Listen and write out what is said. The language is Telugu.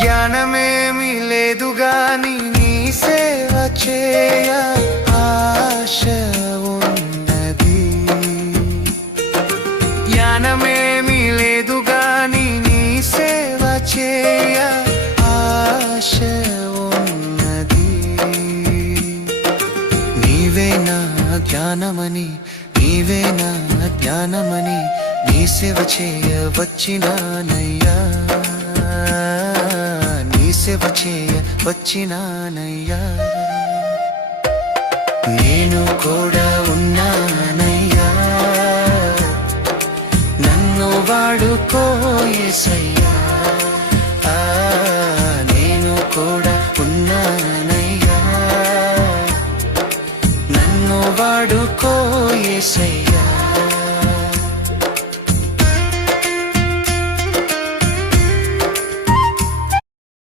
జ్ఞానమేమి లేదు గాని నీ సేవ చేయ ఆశ ఉన్నది. జ్ఞానమేమి లేదు గాని నీ సేవ చేయ ఆశ ఉన్నది. నీవే నా జ్ఞానమని, నీవే నా జ్ఞానమని నీ సేవ చేయ వచ్చినానయ్యా, నీ సేవ చేయ వచ్చినానయ్యా. నేను కూడా ఉన్నానయ్యా, నన్ను వాడుకో యేసయ్యా.